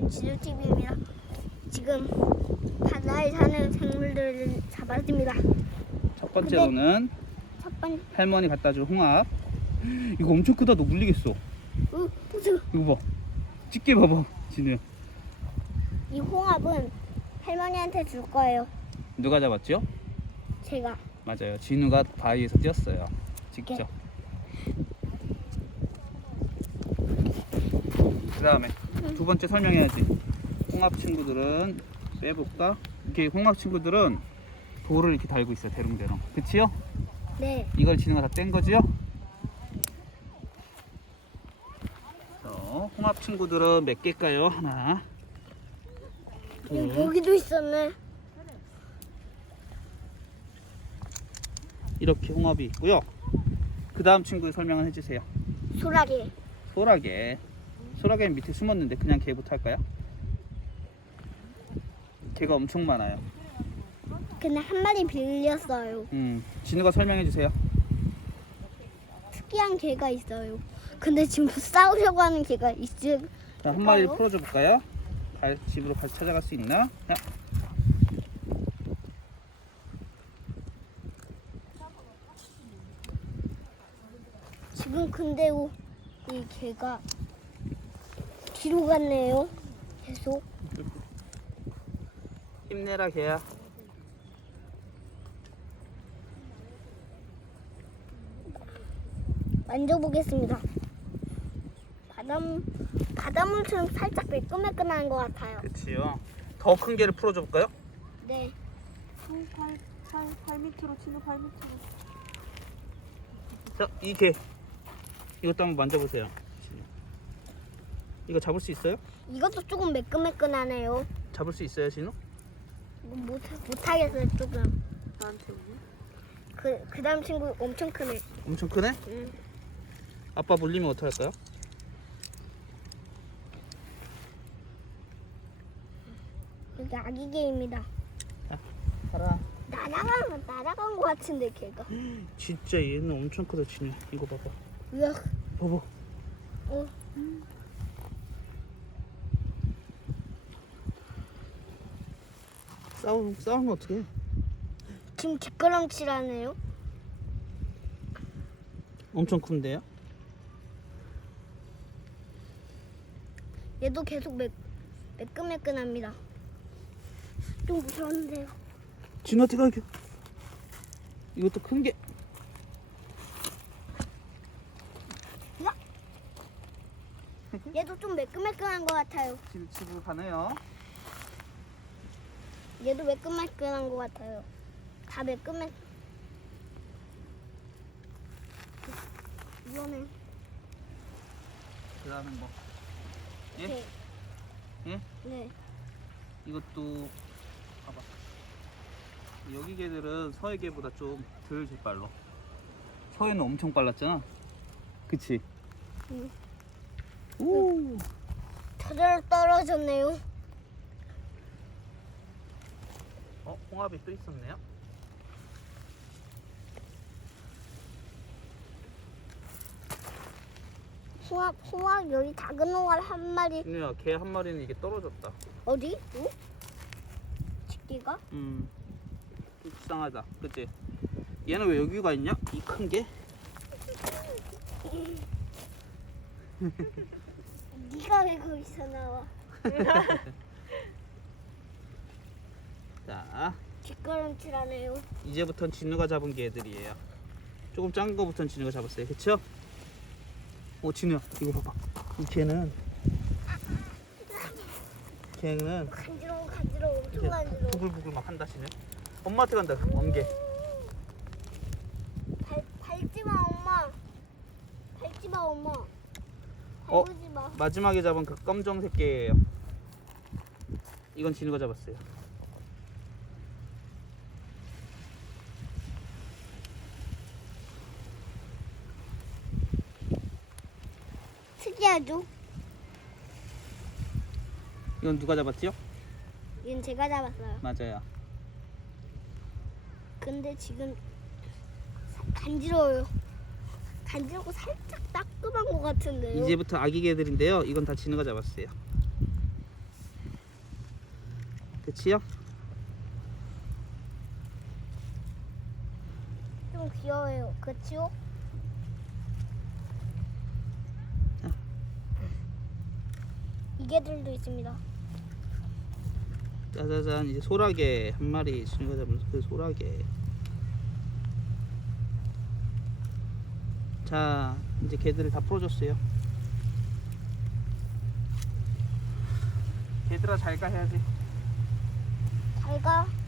안녕하세요. 지루TV입니다. 지금 바다에 사는 생물들을 잡았습니다. 첫 번째로는 첫 번째, 할머니 갖다 준 홍합. 이거 엄청 크다. 너 물리겠어. 어, 보세요. 이거 봐. 집게 봐봐. 진우야. 이 홍합은 할머니한테 줄 거예요. 누가 잡았죠? 제가. 맞아요. 진우가 바위에서 뛰었어요. 직접. 그 다음에 두 번째 설명해야지. 홍합 친구들은 빼볼까? 이렇게 홍합 친구들은 돌을 이렇게 달고 있어요. 대롱대롱. 그치요? 네. 이걸 진우가 다뗀 거지요? 어, 홍합 친구들은 몇 개일까요? 하나, 여기, 둘, 여기도 있었네. 이렇게 홍합이 있고요. 그 다음 친구 설명을 해주세요. 소라게. 소라게. 소라게는 밑에 숨었는데 그냥 걔부터 할까요? 걔가 엄청 많아요. 근데 한 마리 빌렸어요. 음, 진우가 설명해 주세요. 특이한 개가 있어요. 근데 지금 싸우려고 하는 개가 있을 자, 한 마리를 볼까요? 풀어줘 볼까요? 갈, 집으로 같이 찾아갈 수 있나? 자, 지금 근데 오- 이 개가 뒤로 갔네요. 계속. 힘내라 걔야. 만져보겠습니다. 바닷 바닷물처럼 살짝 매끈매끈한 것 같아요. 그치요. 더 큰 개를 풀어줘 볼까요? 네. 발, 발, 발 밑으로 진우 발 밑으로 자, 이 개. 이것도 한번 만져보세요. 이거 잡을 수 있어요? 이것도 조금 매끈매끈하네요. 잡을 수 있어요, 진우? 못 못하겠어요 조금. 나한테 오네 그 그 다음 친구 엄청 크네. 엄청 크네? 응. 아빠 물리면 어떡할까요? 여기 아기 개입니다. 가라. 날아가면 날아간 것 같은데 걔가. 진짜 얘는 엄청 크다, 진우. 이거 봐봐. 으악. 봐봐. 어. 싸우, 싸우면 어떡해? 지금 뒷걸음질하네요. 엄청 큰데요? 얘도 계속 매 매끈매끈합니다. 좀 무서운데요. 진우한테 가게. 이것도 큰 게. 얘도 좀 매끈매끈한 것 같아요. 집, 집으로 가네요. 얘도 매끈매끈한 것 같아요. 다 매끈매. 이거는 그 다음에 뭐. 예? 개. 예? 네. 이것도 봐봐. 여기 개들은 서해 개보다 좀 덜 재빨라. 서해는 엄청 빨랐잖아. 그치? 응. 오. 저절로 떨어졌네요. 어, 홍합이 또 있었네요. 홍합, 홍합 여기 작은 홍합 한 마리 진우야, 개 한 마리는 이게 떨어졌다. 어디? 응? 집기가? 음. 좀 불쌍하다. 그치? 얘는 왜 여기가 있냐? 이 큰 게? 네가 왜 거기서 나와? 자, 뒷걸음질하네요. 이제부턴 진우가 잡은 개들이에요. 조금 작은 거부터는 진우가 잡았어요. 그쵸? 어, 진우야, 이거 봐봐. 이 개는, 걔는 간지러워 간지러워 엄청 이렇게 간지러워. 부글부글 막 한다, 진우. 엄마한테 간다, 멍게. 발, 밟지 마 엄마. 밟지 마 엄마. 어? 밟지 마. 마지막에 잡은 그 검정색 개예요. 이건 진우가 잡았어요. 특이하죠? 이건 누가 잡았지요? 이건 제가 잡았어요. 맞아요. 근데 지금 사- 간지러워요. 간지럽고 살짝 따끔한 것 같은데요. 이제부터 아기 개들인데요. 이건 다 진우가 잡았어요. 그치요? 좀 귀여워요. 그치요? 자. 이개들도 있습니다. 짜자잔 이제 소라게 한 마리 친구가 잡은 그 소라게 자 이제 개들을 다 풀어줬어요 개들아 잘 가 해야지 잘 가.